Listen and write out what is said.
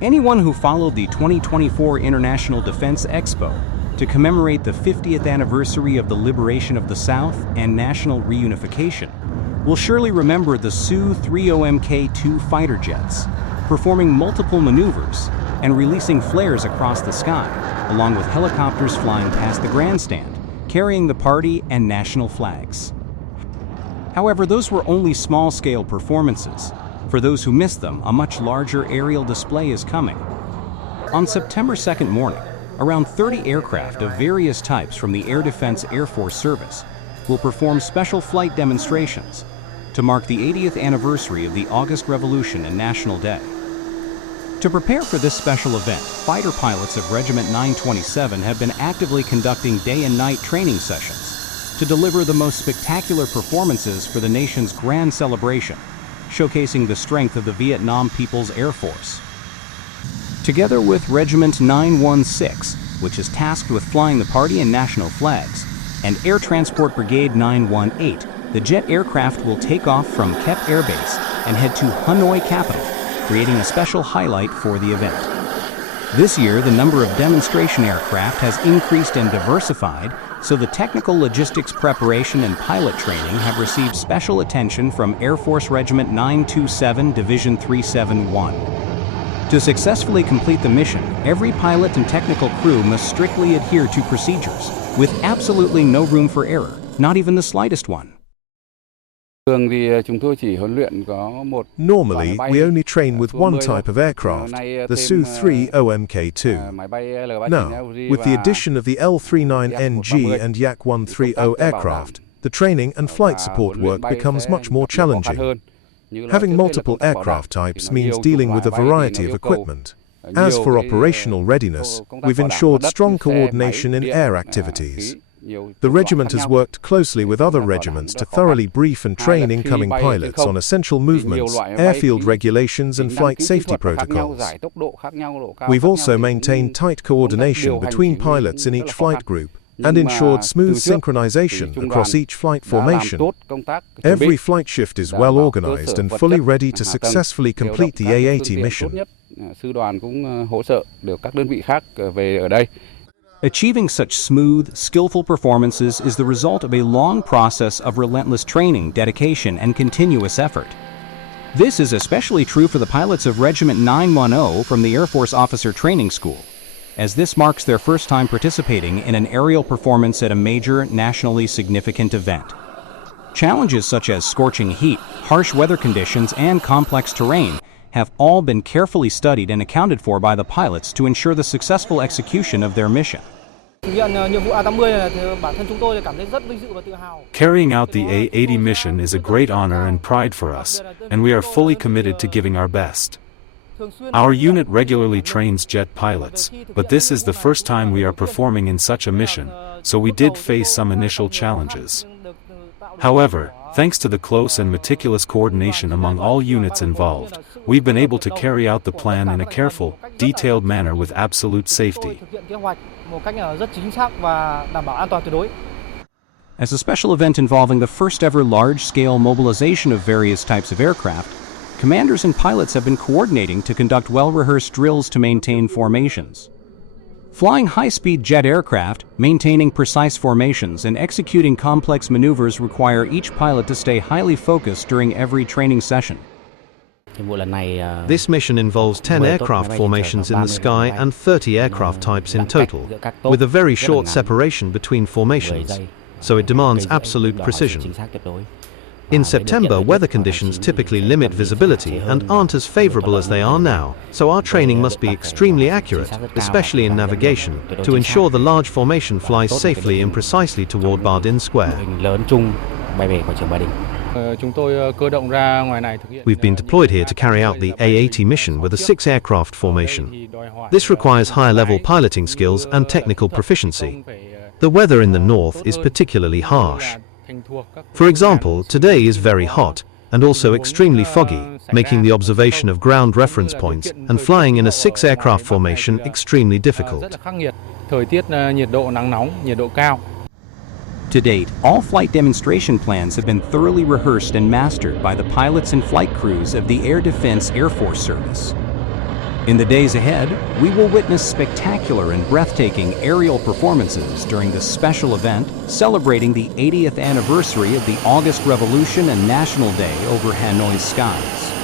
Anyone who followed the 2024 International Defense Expo to commemorate the 50th anniversary of the liberation of the South and national reunification will surely remember the Su-30MK-2 fighter jets, performing multiple maneuvers and releasing flares across the sky, along with helicopters flying past the grandstand, carrying the party and national flags. However, those were only small-scale performances. For those who missed them, a much larger aerial display is coming. On September 2nd morning, around 30 aircraft of various types from the Air Defense Air Force Service will perform special flight demonstrations to mark the 80th anniversary of the August Revolution and National Day. To prepare for this special event, fighter pilots of Regiment 927 have been actively conducting day and night training sessions to deliver the most spectacular performances for the nation's grand celebration, showcasing the strength of the Vietnam People's Air Force. Together with Regiment 916, which is tasked with flying the party and national flags, and Air Transport Brigade 918, the jet aircraft will take off from Kep Air Base and head to Hanoi capital, creating a special highlight for the event. This year, the number of demonstration aircraft has increased and diversified, so the technical logistics preparation and pilot training have received special attention from Air Force Regiment 927, Division 371. To successfully complete the mission, every pilot and technical crew must strictly adhere to procedures, with absolutely no room for error, not even the slightest one. Normally, we only train with one type of aircraft, the Su-30MK-2. Now, with the addition of the L-39NG and Yak-130 aircraft, the training and flight support work becomes much more challenging. Having multiple aircraft types means dealing with a variety of equipment. As for operational readiness, we've ensured strong coordination in air activities. The regiment has worked closely with other regiments to thoroughly brief and train incoming pilots on essential movements, airfield regulations and flight safety protocols. We've also maintained tight coordination between pilots in each flight group and ensured smooth synchronization across each flight formation. Every flight shift is well organized and fully ready to successfully complete the A-80 mission. Achieving such smooth, skillful performances is the result of a long process of relentless training, dedication, and continuous effort. This is especially true for the pilots of Regiment 910 from the Air Force Officer Training School, as this marks their first time participating in an aerial performance at a major, nationally significant event. Challenges such as scorching heat, harsh weather conditions, and complex terrain have all been carefully studied and accounted for by the pilots to ensure the successful execution of their mission. Carrying out the A-80 mission is a great honor and pride for us, and we are fully committed to giving our best. Our unit regularly trains jet pilots, but this is the first time we are performing in such a mission, so we did face some initial challenges. However, thanks to the close and meticulous coordination among all units involved, we've been able to carry out the plan in a careful, detailed manner with absolute safety. As a special event involving the first ever large-scale mobilization of various types of aircraft, commanders and pilots have been coordinating to conduct well-rehearsed drills to maintain formations. Flying high-speed jet aircraft, maintaining precise formations, and executing complex maneuvers require each pilot to stay highly focused during every training session. This mission involves 10 aircraft formations in the sky and 30 aircraft types in total, with a very short separation between formations, so it demands absolute precision. In September, weather conditions typically limit visibility and aren't as favorable as they are now, so our training must be extremely accurate, especially in navigation, to ensure the large formation flies safely and precisely toward Bardin Square. We've been deployed here to carry out the A-80 mission with a 6-aircraft formation. This requires higher-level piloting skills and technical proficiency. The weather in the north is particularly harsh. For example, today is very hot, and also extremely foggy, making the observation of ground reference points and flying in a 6-aircraft formation extremely difficult. To date, all flight demonstration plans have been thoroughly rehearsed and mastered by the pilots and flight crews of the Air Defense Air Force Service. In the days ahead, we will witness spectacular and breathtaking aerial performances during this special event celebrating the 80th anniversary of the August Revolution and National Day over Hanoi's skies.